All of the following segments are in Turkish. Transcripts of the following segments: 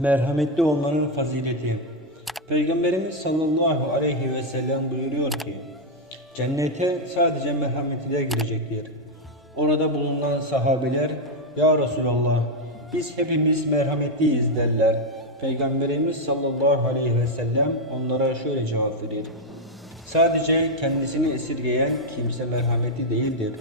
Merhametli olmanın fazileti. Peygamberimiz sallallahu aleyhi ve sellem buyuruyor ki, Cennete sadece merhametliler girecektir. Orada bulunan sahabeler, Ya Resulallah, biz hepimiz merhametliyiz derler. Peygamberimiz sallallahu aleyhi ve sellem onlara şöyle cevap verir. Sadece kendisini esirgeyen kimse merhametli değildir.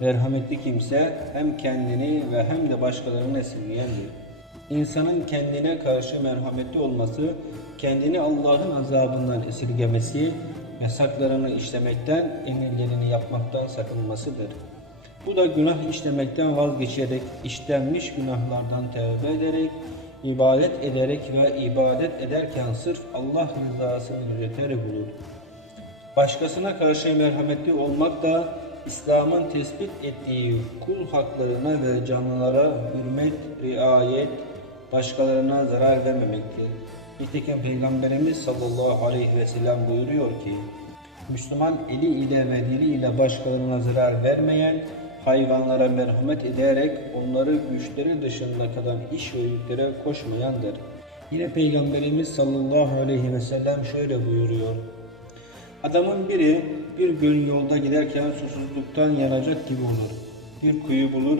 Merhametli kimse hem kendini ve hem de başkalarını esirgeyendir. İnsanın kendine karşı merhametli olması, kendini Allah'ın azabından esirgemesi, yasaklarını işlemekten, emirlerini yapmaktan sakınmasıdır. Bu da günah işlemekten vazgeçerek, işlenmiş günahlardan tevbe ederek, ibadet ederek ve ibadet ederken sırf Allah rızasını gözeterek olur. Başkasına karşı merhametli olmak da İslam'ın tespit ettiği kul haklarına ve canlılara hürmet, riayet, başkalarına zarar vermemektir. Nitekim Peygamberimiz sallallahu aleyhi ve sellem buyuruyor ki, Müslüman eli ile ve dili ile başkalarına zarar vermeyen, hayvanlara merhamet ederek onları güçleri dışında kalan iş ve yüklere koşmayandır. Yine Peygamberimiz sallallahu aleyhi ve sellem şöyle buyuruyor. Adamın biri bir gün yolda giderken susuzluktan yanacak gibi olur. Bir kuyu bulur,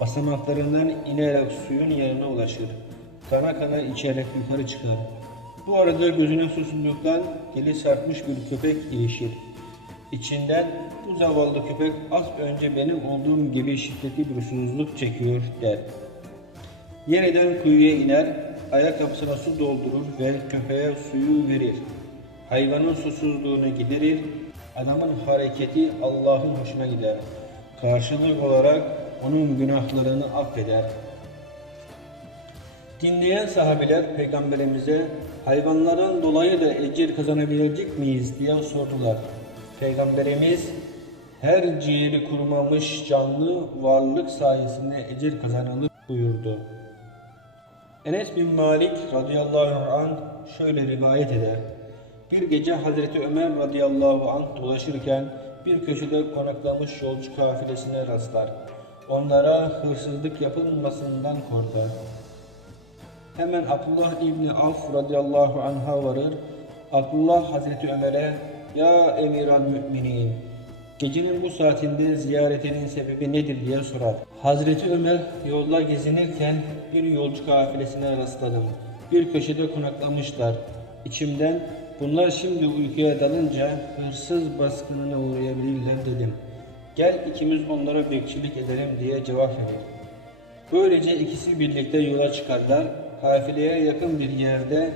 basamaklarından inerek suyun yanına ulaşır. Kana kana içerek yukarı çıkar. Bu arada gözüne susuzluktan deli sarkmış bir köpek ilişir. İçinden bu zavallı köpek az önce benim olduğum gibi şiddetli bir susuzluk çekiyor der. Yeniden kuyuya iner, ayakkabısına su doldurur ve köpeğe suyu verir. Hayvanın susuzluğunu giderir, adamın hareketi Allah'ın hoşuna gider. Karşılık olarak onun günahlarını affeder. Dinleyen sahabiler peygamberimize hayvanlardan dolayı da ecir kazanabilecek miyiz diye sordular. Peygamberimiz her ciğeri kurumamış canlı varlık sayesinde ecir kazanılır buyurdu. Enes bin Malik radıyallahu anh şöyle rivayet eder. Bir gece Hazreti Ömer radıyallahu anh dolaşırken bir köşede konaklamış yolcu kafilesine rastlar. Onlara hırsızlık yapılmasından korkar. Hemen Abdullah İbni Avf radıyallahu anh'a varır. Abdullah Hazreti Ömer'e Ya Emiral Müminin Gecenin bu saatinde ziyaretinin sebebi nedir diye sorar. Hazreti Ömer yolda gezinirken bir yolcu kafilesine rastladım. Bir köşede konaklamışlar. İçimden bunlar şimdi uykuya dalınca hırsız baskınına uğrayabilirler dedim. Gel ikimiz onlara bekçilik edelim diye cevap verir. Böylece ikisi birlikte yola çıkarlar. Kafileye yakın bir yerde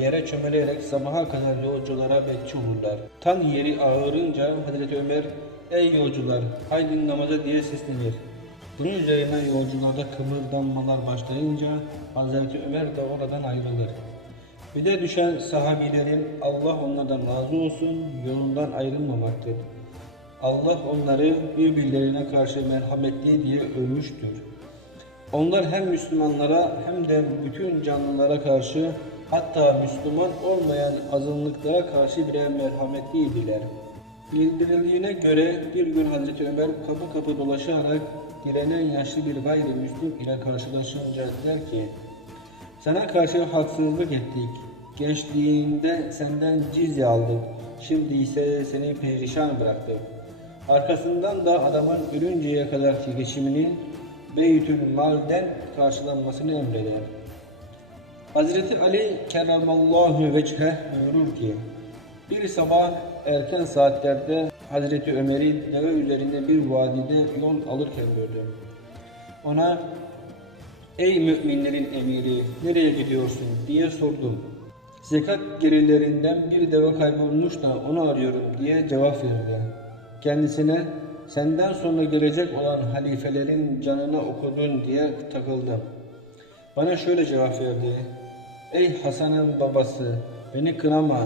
yere çömelerek sabaha kadar yolculara bekçi olurlar. Tan yeri ağırınca Hazreti Ömer ''Ey yolcular haydi namaza'' diye seslenir. Bunun üzerine yolcularda kımıldanmalar başlayınca Hazreti Ömer de oradan ayrılır. Bir de düşen sahabilerin Allah onlardan razı olsun yolundan ayrılmamaktır. Allah onları birbirlerine karşı merhametli diye övmüştür. Onlar hem Müslümanlara hem de bütün canlılara karşı hatta Müslüman olmayan azınlıklara karşı bile merhametliydiler. Bildirildiğine göre bir gün Hazreti Ömer kapı kapı dolaşarak direnen yaşlı bir gayrimüslim ile karşılaşınca der ki Sana karşı haksızlık ettik. Gençliğinde senden cizye aldık. Şimdi ise seni perişan bıraktık. Arkasından da adamın ölünceye kadarki geçiminin Beytül Mal'den karşılanmasını emreder. Hazreti Ali kerramallahu veçheh buyurur ki bir sabah erken saatlerde Hazreti Ömer'i deve üzerinde bir vadide yol alırken gördüm. Ona ey müminlerin emiri nereye gidiyorsun diye sordum. Zekat gerilerinden bir deve kaybolmuş da onu arıyorum diye cevap verdi. Kendisine senden sonra gelecek olan halifelerin canına okudun diye takıldı. Bana şöyle cevap verdi. Ey Hasan'ın babası beni kınama.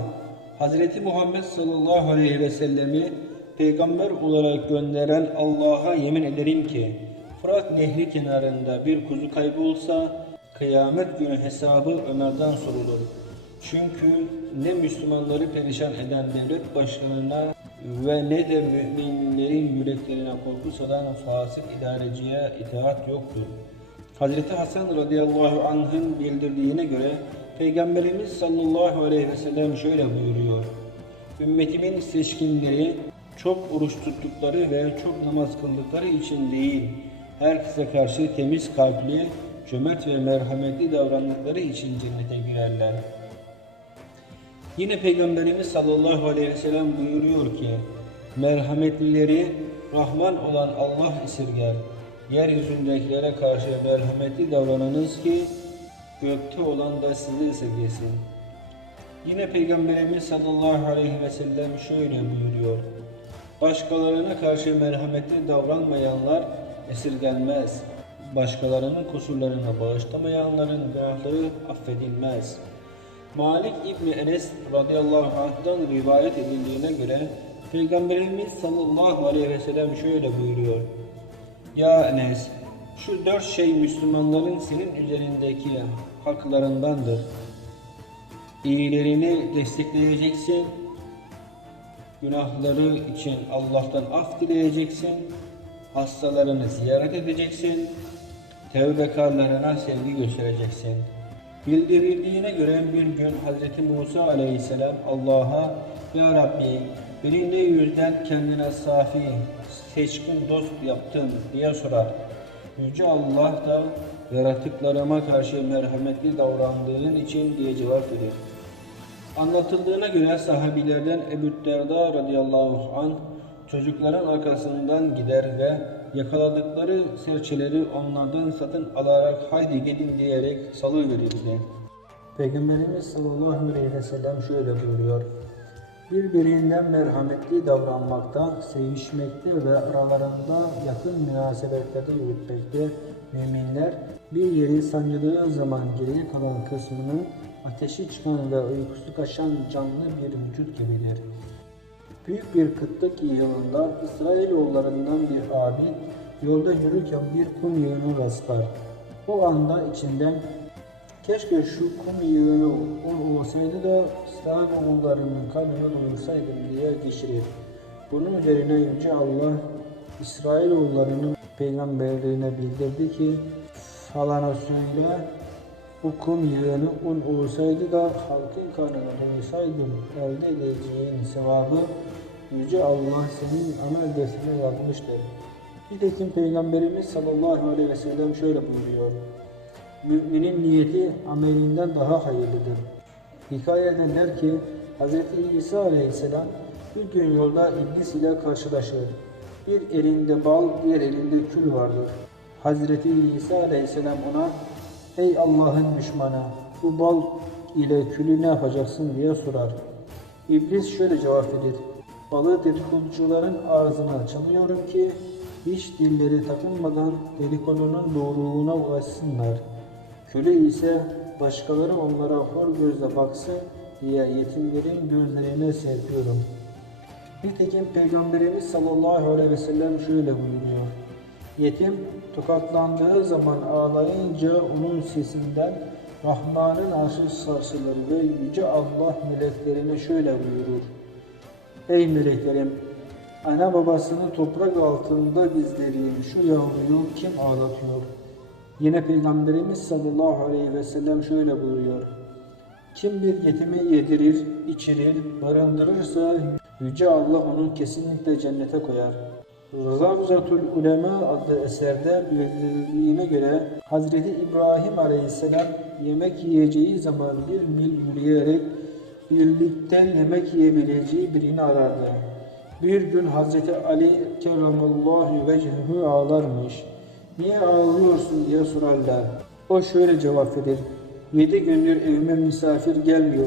Hazreti Muhammed sallallahu aleyhi ve sellemi peygamber olarak gönderen Allah'a yemin ederim ki Fırat nehri kenarında bir kuzu kaybolsa kıyamet günü hesabı Ömer'den sorulur. Çünkü ne Müslümanları perişan eden devlet başlarına ve ne de müminlerin yüreklerine korku salan fasık idareciye itaat yoktur. Hazreti Hasan radıyallahu anh'ın bildirdiğine göre Peygamberimiz sallallahu aleyhi ve sellem şöyle buyuruyor. Ümmetimin seçkinleri çok oruç tuttukları ve çok namaz kıldıkları için değil, herkese karşı temiz kalpli, cömert ve merhametli davrandıkları için cennete girerler. Yine Peygamberimiz sallallahu aleyhi ve sellem buyuruyor ki, merhametlileri Rahman olan Allah esirger. Yeryüzündekilere karşı merhametli davranınız ki gökte olan da sizi esirgesin. Yine Peygamberimiz sallallahu aleyhi ve sellem şöyle buyuruyor. Başkalarına karşı merhametli davranmayanlar esirgenmez. Başkalarının kusurlarını bağışlamayanların günahları affedilmez. Malik İbni Enes radıyallahu anh'dan rivayet edildiğine göre Peygamberimiz sallallahu aleyhi ve sellem şöyle buyuruyor. Ya Enes, şu dört şey Müslümanların senin üzerindeki haklarındandır. İyilerini destekleyeceksin, günahları için Allah'tan af dileyeceksin, hastalarını ziyaret edeceksin, tevbekarlarına sevgi göstereceksin. Bildirildiğine göre bir gün Hz. Musa aleyhisselam Allah'a Ya Rabbi beni ne yüzden kendine safi, seçkin dost yaptın diye sorar. Yüce Allah da yaratıklarıma karşı merhametli davrandığın için diye cevap verir. Anlatıldığına göre sahabilerden Ebu Derda radıyallahu anh çocukların arkasından gider ve yakaladıkları serçeleri onlardan satın alarak haydi gidin diyerek salıverirdi. Peygamberimiz sallallahu aleyhi ve sellem şöyle buyuruyor. Birbirinden merhametli davranmakta, sevişmekte ve aralarında yakın münasebetlerde yürütmekte müminler bir yeri sancıdığı zaman geriye kalan kısmını ateşi çıkan ve uykusu kaçan canlı bir vücut gibidir. Büyük bir kıtlık yılında İsrailoğullarından bir abi yolda yürürken bir kum yığını rastlar. O anda içinden keşke şu kum yığını un olsaydı da İsrailoğullarının karnını doyursaydım diye geçirir. Bunun üzerine Yüce Allah İsrailoğullarının peygamberliğine bildirdi ki falana söyle bu kum yığını un olsaydı da halkın karnını doyursaydım elde edeceğin sevabı Yüce Allah senin amel defterine yazmıştır. Nitekim Peygamberimiz sallallahu aleyhi ve sellem şöyle buyuruyor. Müminin niyeti amelinden daha hayırlıdır. Hikaye ederler ki Hz. İsa aleyhisselam bir gün yolda iblis ile karşılaşır. Bir elinde bal, diğer elinde kül vardır. Hazreti İsa aleyhisselam ona Ey Allah'ın düşmanı bu bal ile külü ne yapacaksın diye sorar. İblis şöyle cevap verir. Balı dedikoducuların ağzına çalıyorum ki hiç dilleri takılmadan dedikodunun doğruluğuna ulaşsınlar. Külü ise başkaları onlara hor gözle baksın diye yetimlerin gözlerine serpiyorum. Nitekim Peygamberimiz sallallahu aleyhi ve sellem şöyle buyuruyor. Yetim tokatlandığı zaman ağlayınca onun sesinden Rahman'ın arşı sarsılır ve Yüce Allah meleklerine şöyle buyurur. Ey meleklerim! Ana babasını toprak altında gizlediğim şu yavruyu kim ağlatıyor? Yine Peygamberimiz sallallahu aleyhi ve sellem şöyle buyuruyor. Kim bir yetimi yedirir, içirir, barındırırsa Yüce Allah onu kesinlikle cennete koyar. Ravzatul Ulema adlı eserde bildirildiğine göre Hazreti İbrahim Aleyhisselam yemek yiyeceği zaman bir mil yürüyerek birlikte yemek yiyebileceği birini arardı. Bir gün Hazreti Ali kerramallahu vecehu ağlarmış. Niye ağlıyorsun diye sorarlar. O şöyle cevap verir. Yedi gündür evime misafir gelmiyor.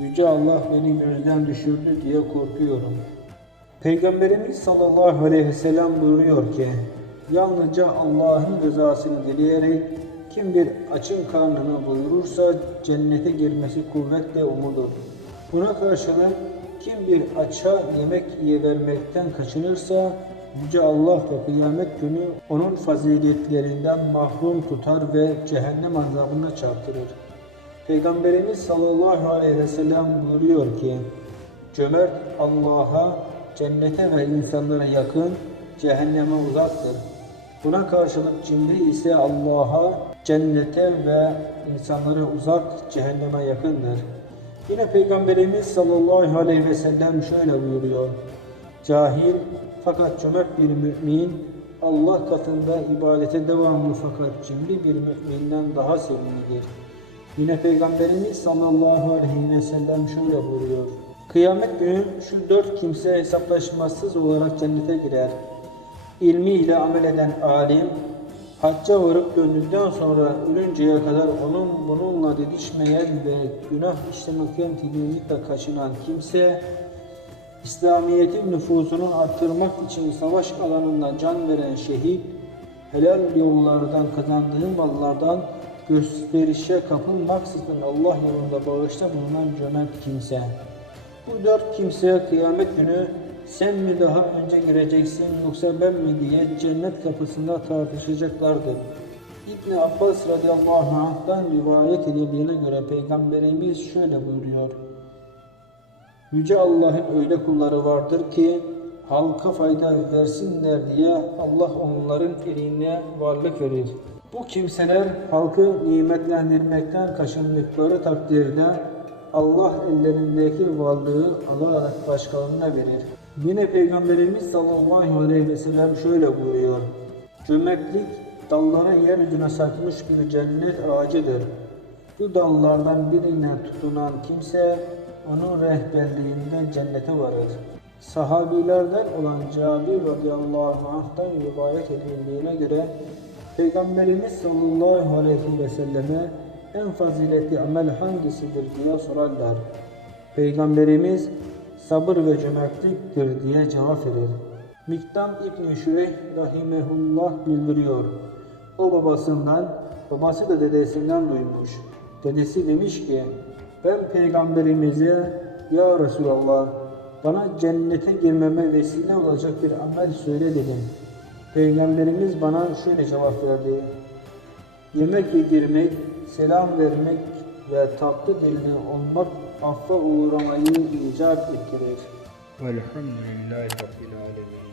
Yüce Allah beni gözden düşürdü diye korkuyorum. Peygamberimiz sallallahu aleyhi ve sellem buyuruyor ki, yalnızca Allah'ın rızasını dileyerek kim bir açın karnını doyurursa cennete girmesi kuvvetle umudur. Buna karşılık kim bir aça yemek vermekten kaçınırsa Yüce Allah da kıyamet günü onun faziletlerinden mahrum tutar ve cehennem azabına çarptırır. Peygamberimiz sallallahu aleyhi ve sellem buyuruyor ki, Cömert Allah'a, cennete ve insanlara yakın, cehenneme uzaktır. Buna karşılık cimri ise Allah'a, cennete ve insanlara uzak, cehenneme yakındır. Yine Peygamberimiz sallallahu aleyhi ve sellem şöyle buyuruyor. Cahil fakat cömert bir mümin Allah katında ibadete devamlı fakat cimri bir müminden daha sevimlidir. Yine Peygamberimiz sallallahu aleyhi ve sellem şöyle buyuruyor. Kıyamet günü şu dört kimse hesaplaşmasız olarak cennete girer. İlmiyle amel eden alim, hacca varıp döndükten sonra ölünceye kadar onun bununla didişmeyen ve günah işlemekten kesinlikle kaçınan kimse, İslamiyet'in nüfuzunu arttırmak için savaş alanında can veren şehit, helal yollardan kazandığı mallardan gösterişe kapılmaksızın Allah yolunda bağışta bulunan cömert kimse. Bu dört kimseye kıyamet günü sen mi daha önce gireceksin yoksa ben mi diye cennet kapısında tartışacaklardır. İbni Abbas radıyallahu anh'tan rivayet edildiğine göre Peygamberimiz şöyle buyuruyor. Yüce Allah'ın öyle kulları vardır ki halka fayda versinler diye Allah onların eline varlık verir. Bu kimseler halkı nimetlendirmekten kaçındıkları takdirde Allah ellerindeki varlığı alarak başkalarına verir. Yine Peygamberimiz sallallahu aleyhi ve sellem şöyle buyuruyor. Cömertlik dallara yeryüzüne sarkmış bir cennet ağacıdır. Bu dallardan birine tutunan kimse onun rehberliğinde cennete varır. Sahabilerden olan Cabir radıyallahu anh'tan rivayet edildiğine göre Peygamberimiz sallallahu aleyhi ve selleme en faziletli amel hangisidir diye sorarlar. Peygamberimiz sabır ve cömertliktir diye cevap verir. Miktam İbn-i Şüreyh rahimehullah bildiriyor. O babasından, babası da dedesinden duymuş. Dedesi demiş ki, ben peygamberimize, Ya Resulallah, bana cennete girmeme vesile olacak bir amel söyle dedim. Peygamberimiz bana şöyle cevap verdi. Yemek yedirmek, selam vermek ve tatlı dilli olmak affa uğramayı icap ettirir. Velhamdülillahi Rabbil Alemin.